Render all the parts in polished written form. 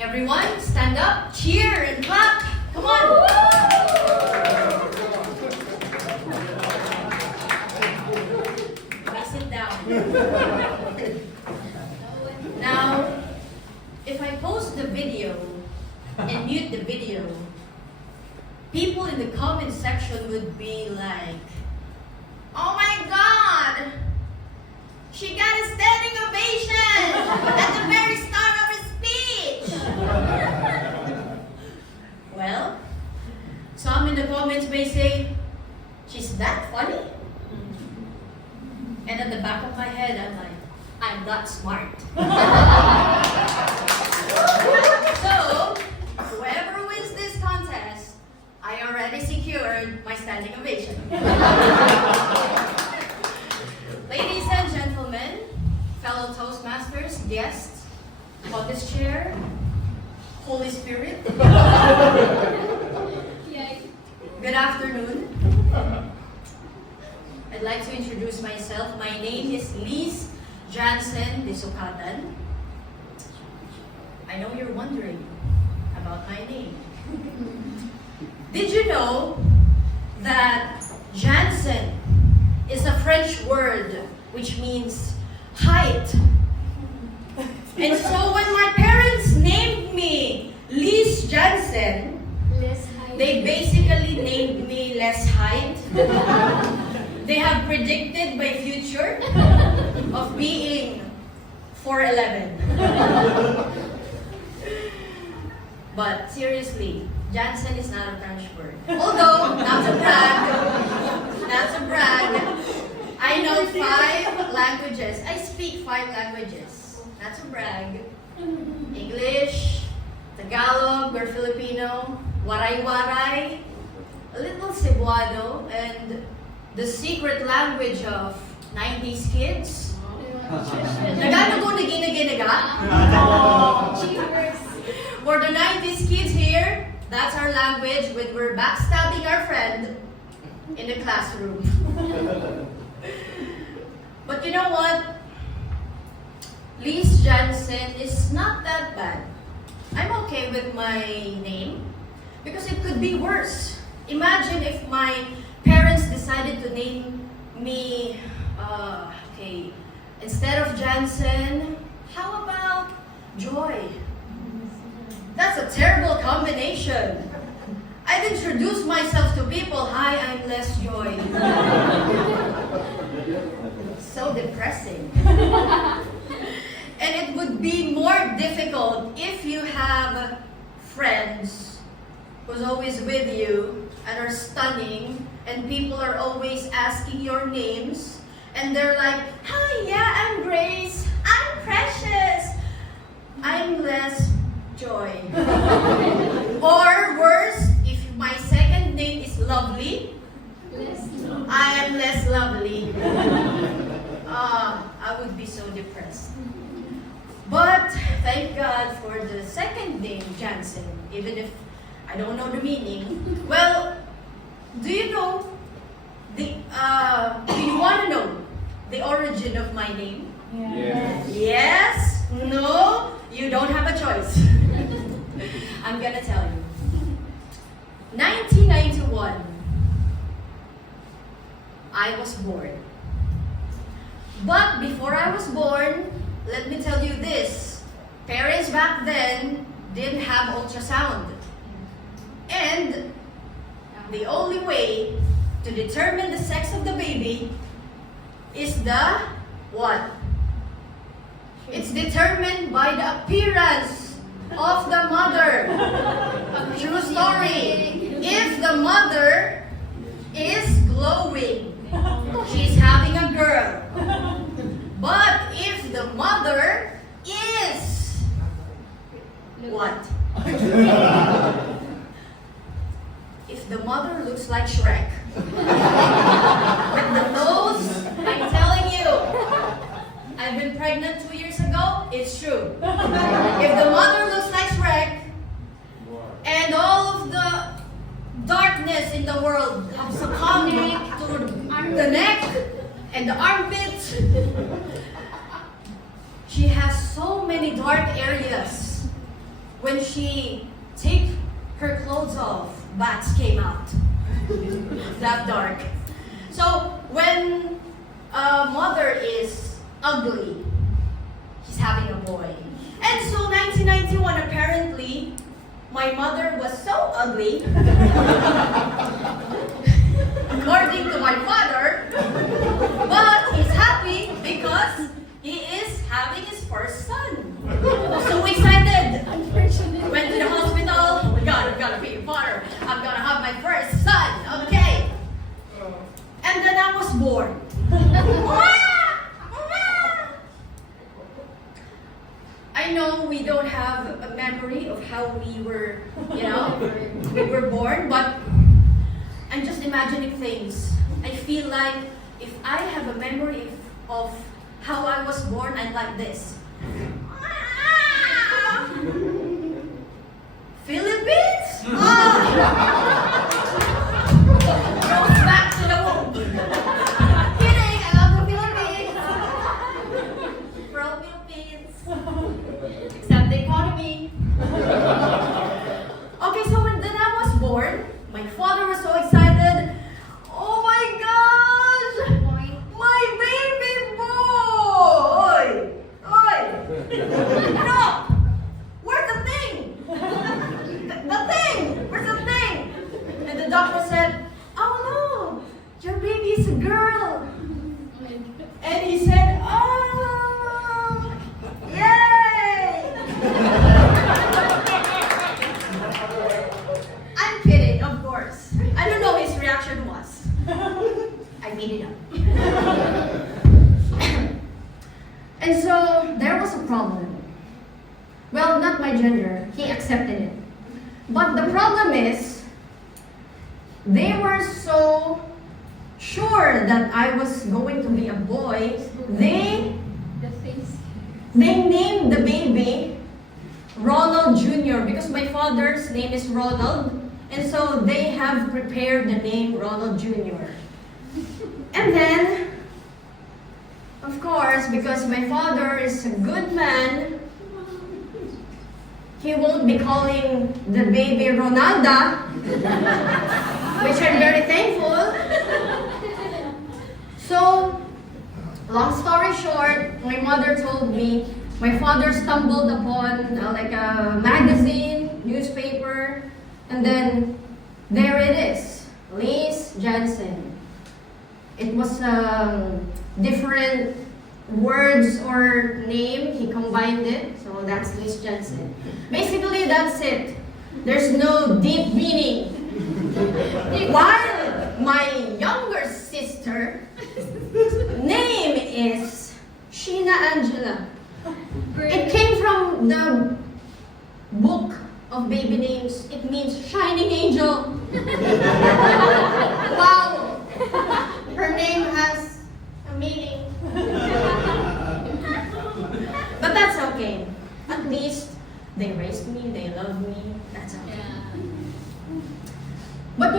Everyone, stand up, cheer, and clap. Come on. Sit down. Now, if I post the video and mute the video, people in the comment section would be like, "Oh my God! She got a standing ovation at the very start of her speech!" Well, some in the comments may say, "She's that funny?" And at the back of my head, I'm like, "I'm that smart." So, whoever wins this contest, I already secured my standing ovation. Ladies and gentlemen, fellow Toastmasters, guests on this chair, Holy Spirit, good afternoon. I'd like to introduce myself. My name is Leiss Jansen Disukatan. I know you're wondering about my name. Did you know that Jansen is a French word which means height? And so when my parents named me Leiss Jansen, they basically named me less height. They have predicted my future of being 4'11". But seriously, Jansen is not a French word. Although, not to brag, I know 5 languages. I speak 5 languages. Not to brag. English, Tagalog or Filipino, Waray-Waray, a little Cebuano, and the secret language of 90s kids. For the 90s kids here, that's our language when we're backstabbing our friend in the classroom. But you know what? Leiss Jansen is not that bad. I'm okay with my name because it could be worse. Imagine if my parents decided to name me, instead of Jansen, how about Joy? That's a terrible combination. I'd introduce myself to people, "Hi, I'm Less Joy." So depressing. And it would be more difficult if you have friends who's always with you and are stunning, and people are always asking your names, and they're like, "Hi, yeah, I'm Grace. I'm Precious. I'm Less Joy." Or worse, if my second name is Lovely, I am Less Lovely. I would be so depressed. But thank God for the second name, Jansen, even if I don't know the meaning. Well, do you know do you want to know the origin of my name? Yes. Yes? No? You don't have a choice. I'm gonna tell you. 1991, I was born. But before I was born, let me tell you this. Parents back then didn't have ultrasound. And the only way to determine the sex of the baby is the what? It's determined by the appearance of the mother. True story. If the mother is glowing, she's having a girl. But if the mother is what? If the mother looks like Shrek, with the nose, I'm telling you, I've been pregnant 2 years ago, it's true. If the mother looks like Shrek, and all of the darkness in the world have succumbed to the neck and the armpits, she has so many dark areas when she take her clothes off, bats came out. That dark. So when a mother is ugly, she's having a boy. And so 1991, apparently, my mother was so ugly, according to my father, but he's happy because he is having his first son. So excited. Went to the hospital. Oh my God, I'm gonna be a father. I'm gonna have my first son. Okay. And then I was born. I know we don't have a memory of how we were, we were born, but I'm just imagining things. I feel like if I have a memory of how I was born, I'm like this. Philippines? Goes back to the womb. Kidding, I love the Philippines. Pro Philippines. Except the economy. Okay, so when then I was born, my father was so excited. Oh my gosh! My baby boy! Oi! No! Where's the thing? The thing! Where's the thing? And the doctor said, oh no! Your baby is a girl! And he said, oh! Yay! I'm kidding, of course. I don't know his reaction was. I made it up. And so there was a problem. Well, not my gender. He accepted it. But the problem is, they were so sure that I was going to be a boy. They named the baby Ronald Jr. because my father's name is Ronald. And so they have prepared the name Ronald Jr. And then, of course, because my father is a good man, he won't be calling the baby Ronalda, which I'm very thankful. So, long story short, my mother told me, my father stumbled upon like a magazine, newspaper, and then there it is, Leiss Jensen. It was different words or name, he combined it, so that's Leiss Jensen. Basically, that's it. There's no deep meaning. While my younger sister name is Sheena Angela. It came from the book of baby names. It means shining angel. Wow! Her name has a meaning. But that's okay. At least they raised me, they love me. That's okay. Yeah. But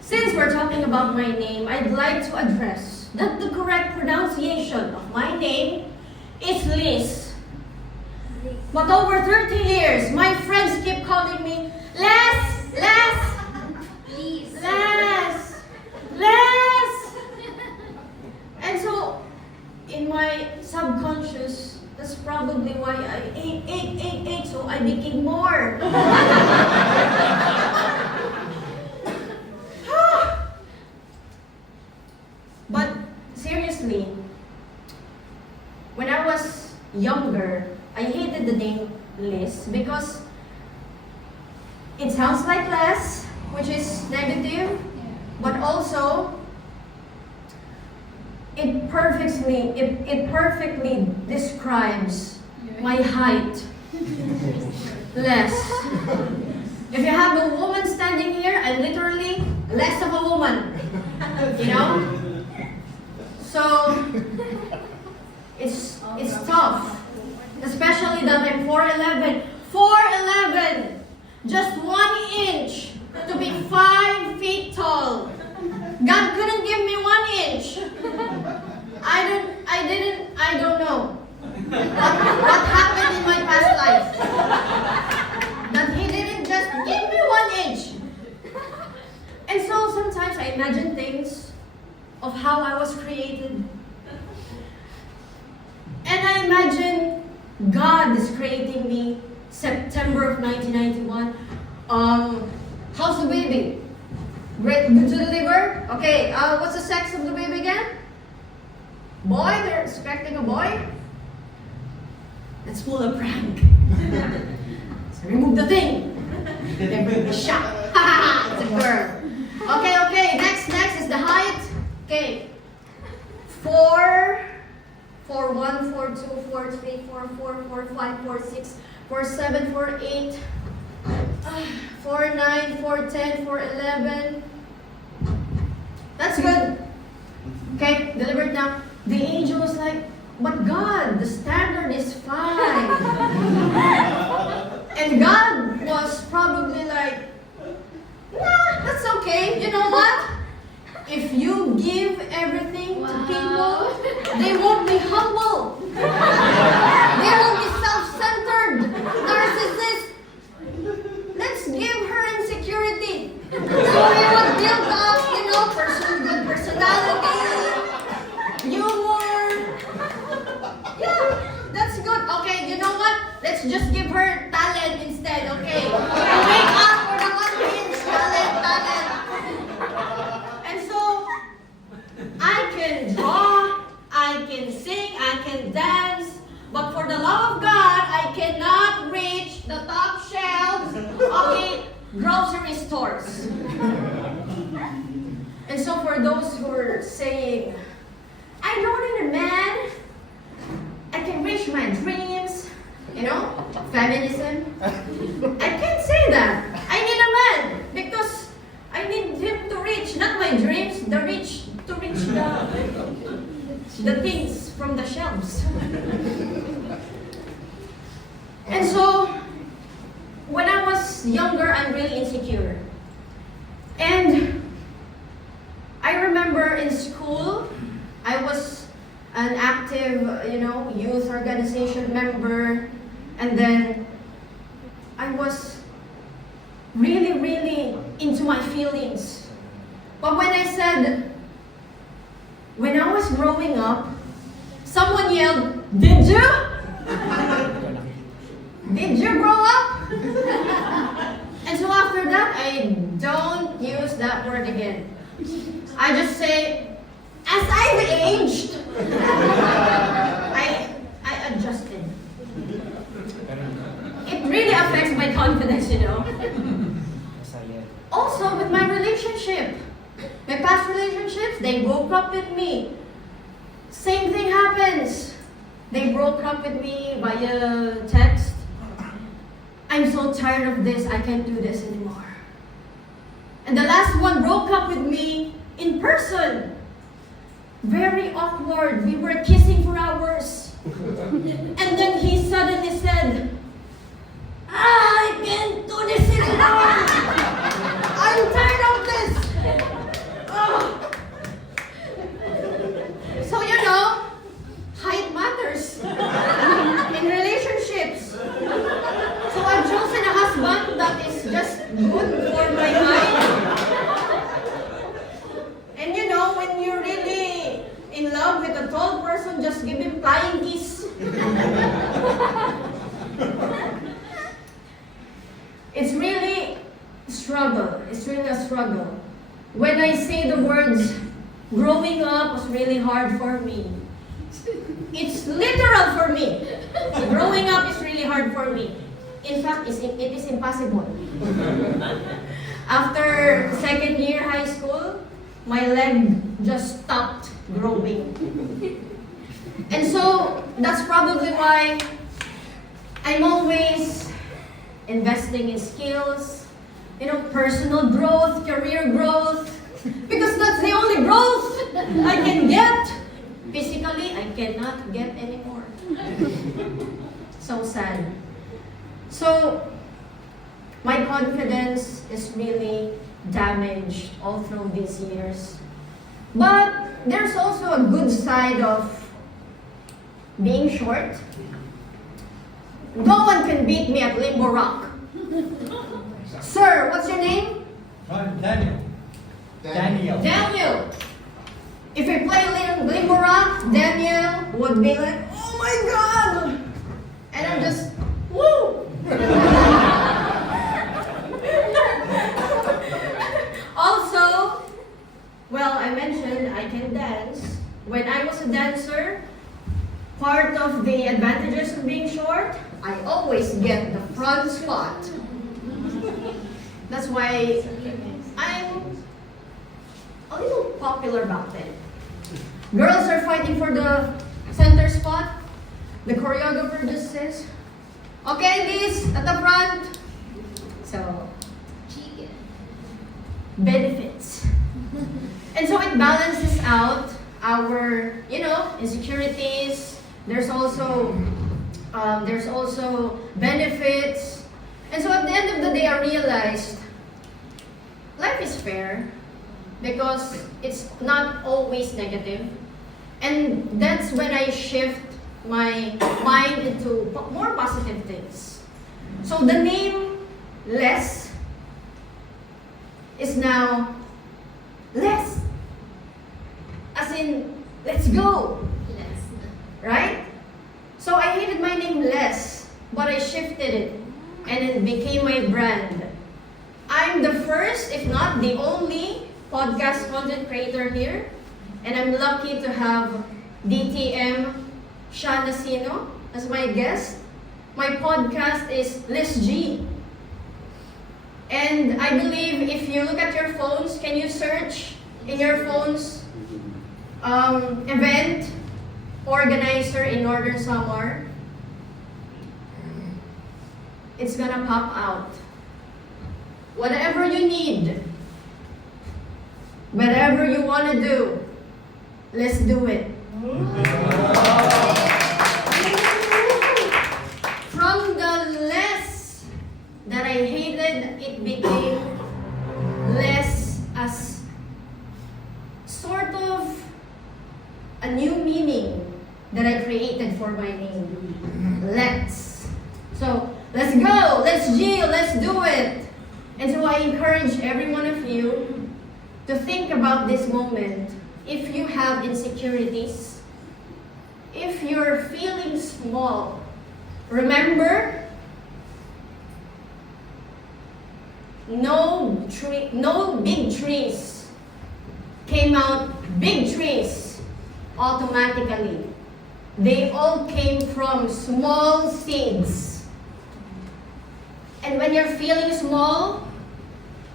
since we're talking about my name, I'd like to address that the correct pronunciation of my name is Leiss. But over 30 years, my friends keep calling me Leiss, Leiss, Leiss, Leiss. And so, in my subconscious, that's probably why I ate, so I became more. But seriously, when I was younger, I hated the name Leiss because it sounds like less, which is negative, but also it perfectly describes my height. Less. If you have a woman standing here, I'm literally less of a woman. So it's tough. Especially that I'm 4'11". 4'11". Just 1 inch to be 5 feet tall. God couldn't give me 1 inch. I don't know what happened in my past life. imagine things of how I was created. And I imagine God is creating me September of 1991. How's the baby? Great, good to deliver? Okay, what's the sex of the baby again? Boy, they're expecting a boy? Let's pull a prank. So remove the thing. Then bring the shot. It's a girl. Okay, next is the height. Okay. 4, 1, 4, 2, 4, 3, 4, 4, 4, 5, 4, 6, 4, 7, 4, 8, 4, 9, 4, 10, 4, 11. That's good. Okay, delivered now. The angel was like, but God, the standard is 5. And God was probably like, nah, that's okay. You know what? If you give everything to people, they won't be humble. They won't be self-centered, narcissist. Let's give her insecurity. So we would build up, good personality, humor. Yeah, that's good. Okay, you know what? Let's just give her talent instead, okay? Make up for the 1 inch talent. And so, I can draw, I can sing, I can dance, but for the love of God, I cannot reach the top shelves of the grocery stores. And so for those who are saying, I don't need a man, I can reach my dreams, feminism. I can't say that. I need a man because I need him to reach, not my dreams, to reach the things from the shelves. And so, when I was younger, I'm really insecure. And I remember in school, I was an active, youth organization member. And then I was really, really into my feelings. But when I said, when I was growing up, someone yelled, did you? Did you grow up? And so after that, I don't use that word again. I just say, as I've aged, I adjusted. It really affects my confidence, Also, with my relationship. My past relationships, they broke up with me. Same thing happens. They broke up with me via text. I'm so tired of this, I can't do this anymore. And the last one broke up with me in person. Very awkward. We were kissing for hours. And then he suddenly said, I can't do this anymore. I'm tired of this. Oh. So, height matters in relationships. So I've chosen a husband that is just good for my height. And when you're really in love with a tall person, just give him flying kiss. It's really struggle. It's really a struggle. When I say the words, growing up was really hard for me. It's literal for me. Growing up is really hard for me. In fact, it is impossible. After second year high school, my leg just stopped growing. And so, that's probably why I'm always investing in skills, personal growth, career growth, because that's the only growth I can get. Physically, I cannot get anymore. So sad. So, my confidence is really damaged all through these years. But there's also a good side of being short. No one can beat me at Limbo Rock. Sir, what's your name? I'm Daniel. Daniel. Daniel. If we play Limura, Daniel would be like, oh my god! And I'm just, woo! Also, well, I mentioned I can dance. When I was a dancer, part of the advantages of being short, I always get the front spot. That's why I'm a little popular back then. Girls are fighting for the center spot. The choreographer just says, okay, Liz, at the front. So, benefits. And so it balances out our, insecurities. There's also benefits. And so at the end of the day, I realized life is fair because it's not always negative. And that's when I shift my mind into more positive things. So the name Leiss is now Leiss. As in, let's go. Right? So I hated my name Leiss, but I shifted it and it became my brand. I'm the first, if not the only, podcast content creator here. And I'm lucky to have DTM Shana Sino as my guest. My podcast is Liz G. And I believe if you look at your phones, can you search in your phones event organizer in Northern Samar? It's gonna pop out. Whatever you need, whatever you want to do, let's do it. From the less that I hated, it became less as sort of a new meaning that I created for my name. Let's. So, let's go, let's G, let's do it. And so I encourage every one of you to think about this moment. If you have insecurities, if you're feeling small, remember, no big trees came out big trees automatically. They all came from small seeds. And when you're feeling small,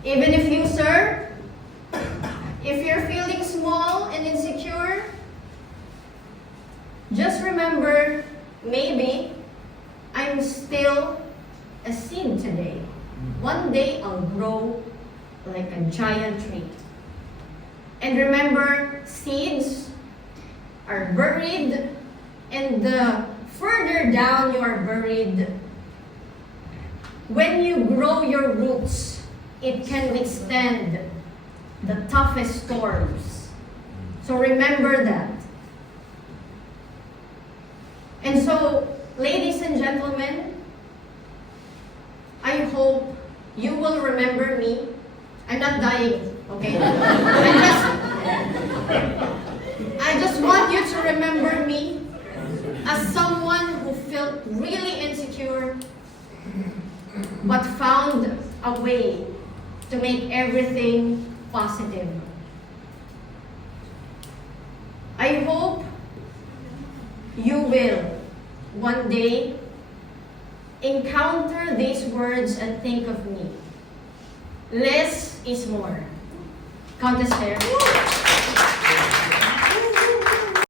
even if you're feeling small and insecure, just remember, maybe I'm still a seed today. One day I'll grow like a giant tree. And remember, seeds are buried, and the further down you are buried, when you grow your roots, it can withstand the toughest storms. So remember that. And so, ladies and gentlemen, I hope you will remember me. I'm not dying, okay? I just want you to remember me as someone who felt really insecure but found a way to make everything positive. I hope you will one day encounter these words and think of me. Less is more. Countess Fair.